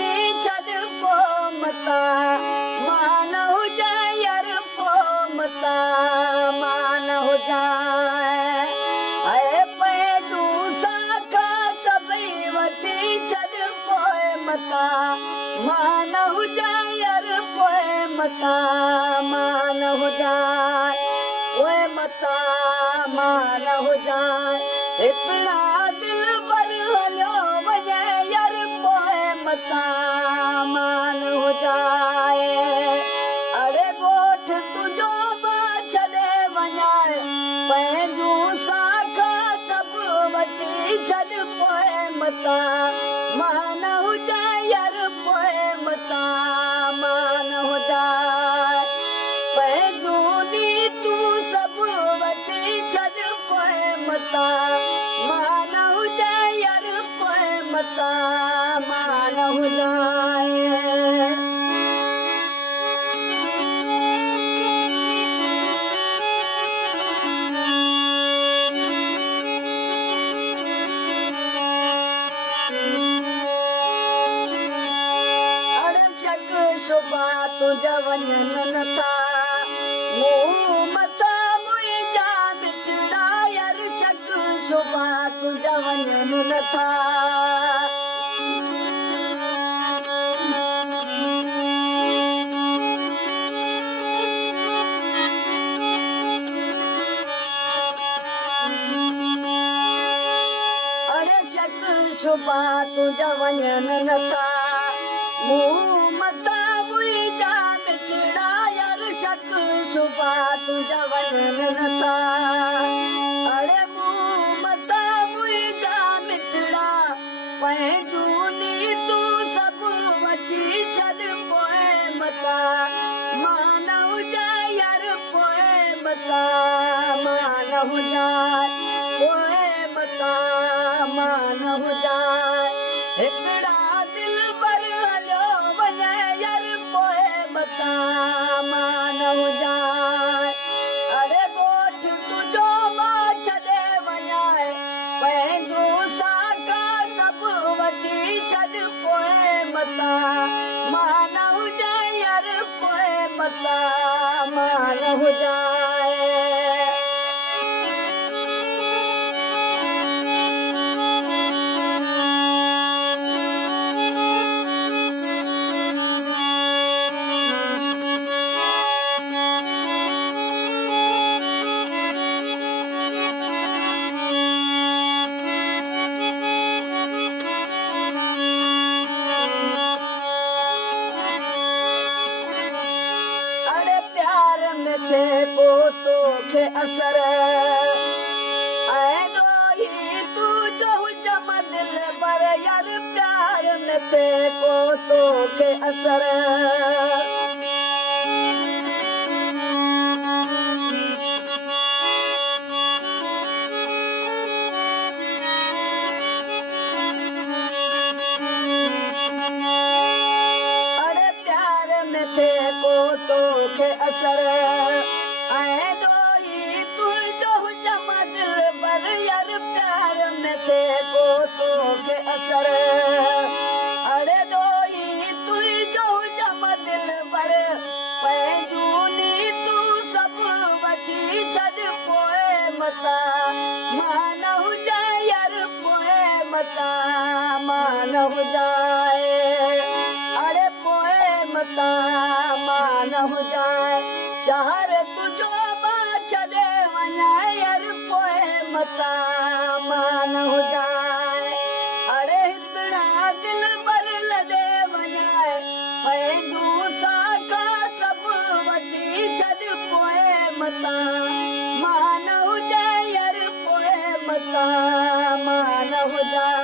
वठी छॾ पोइ मता मान हुजां यार पोइ मता मान हुजां पंहिंजूं साखा सभई वठी छॾ पोइ मता मान हुजां यार पोइ मता मान हुजां पोइ मता मान हुजां हिकिड़ा दिल भर हलियो वञे यार पोइ मता मान हुजां अड़े ॻोठ तुंहिंजो मां छॾे वञाए पंहिंजूं साखा सभु वठी छॾ पोइ मता मान हुजां यार पोइ मता मान हुजां पंहिंजूं नीतूं सभु वठी छॾ पोइ मता मान हुजां यार पोइ मता मान हुजां तुंहिंजा वञनि नथा मूं मथां मुंहिंजा मिठड़ा यार शक शुभा तुंहिंजा वञनि नथा अड़े शक शुभा तुंहिंजा वञनि नथा मूं मथां मुंहिंजा मिठड़ा यार शक शुभा तुंहिंजा वञनि नथा अड़े मूं मथां मुंहिंजा मिठड़ा पंहिंजूं नीतूं सभु वठी छॾ पोइ मता मान हुजां यार पोइ मता मान हुजां पोइ मता मान हुजां हिकिड़ा दिल भर हलियो वञे यार पोइ मता मान हुजां अड़े ॻोठ तुंहिंजो मां छॾे वञाए पंहिंजूं साखा सभु वठी छॾ पोइ मता मान हुजां यार पोइ मता मान हुजां तोखे असर तूं चओ जम दिल पर यार प्यार में थे को तोखे असर अरे प्यार में थे को तोखे असर यार प्यार में थे को तोखे असर अड़े डोई तुंहिंजो जम दिल पर पंहिंजूं नीतूं सभु वठी छॾ पोइ मता मान हुजां यार पोइ मता मान हुजां अड़े पोइ मता मान हुजां शहर तुंहिंजो मां छॾे वञाए यार पोइ मता मान हुजां अड़े हिकिड़ा दिल भर लॾे वञाए पंहिंजूं साखा सभु वठी छॾ पोइ मता मान हुजां यार पोइ मता मान हुजां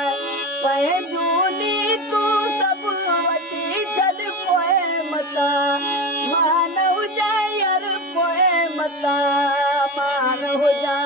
पंहिंजूं नीतूं सभु वठी छॾ पोइ मता मान हुजां यार पोइ मता मान हुजां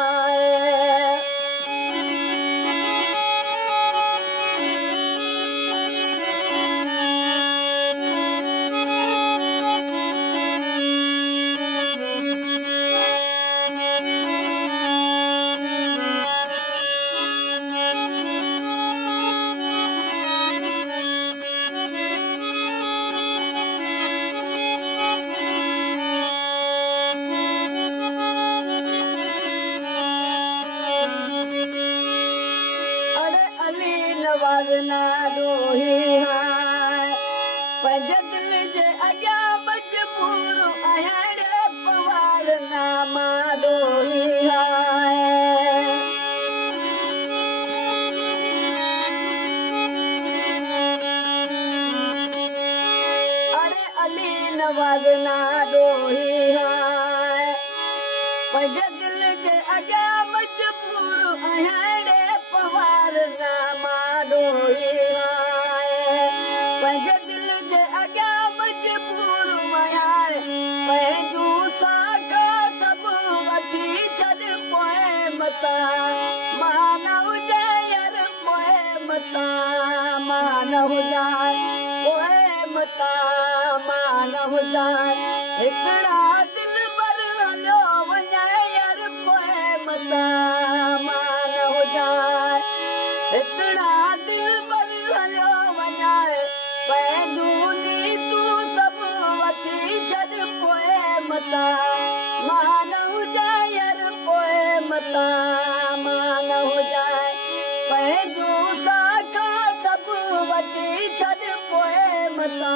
नवाज़ ना ॾोही हाय पंहिंजे दिल जे अॻियां मजबूर अहिड़े पवार ना मां ॾोही हाय अरे अली नवाज़ ना ॾोही हाय पंहिंजे दिल जे अॻियां मजबूर अहिड़े पवार ना मां ॾोही हाय पंहिंजे दिल जे अॻियां मजबूर आहियां पंहिंजूं साखा सभु वठी छॾ पोइ मता मां न हुजे यार पोइ मता मां न हुजां पोइ मता मां न हुजां हिकिड़ा दिल भर हलियो वञे यार पोइ मता मां न हुजां हिकिड़ा दिल भर हलियो वञे पंहिंजूं नीतूं सभु वठी छॾ पोइ मता मां न हुजां यार पोइ मता मां न हुजां पंहिंजूं साखा सभु वठी छॾ पोइ मता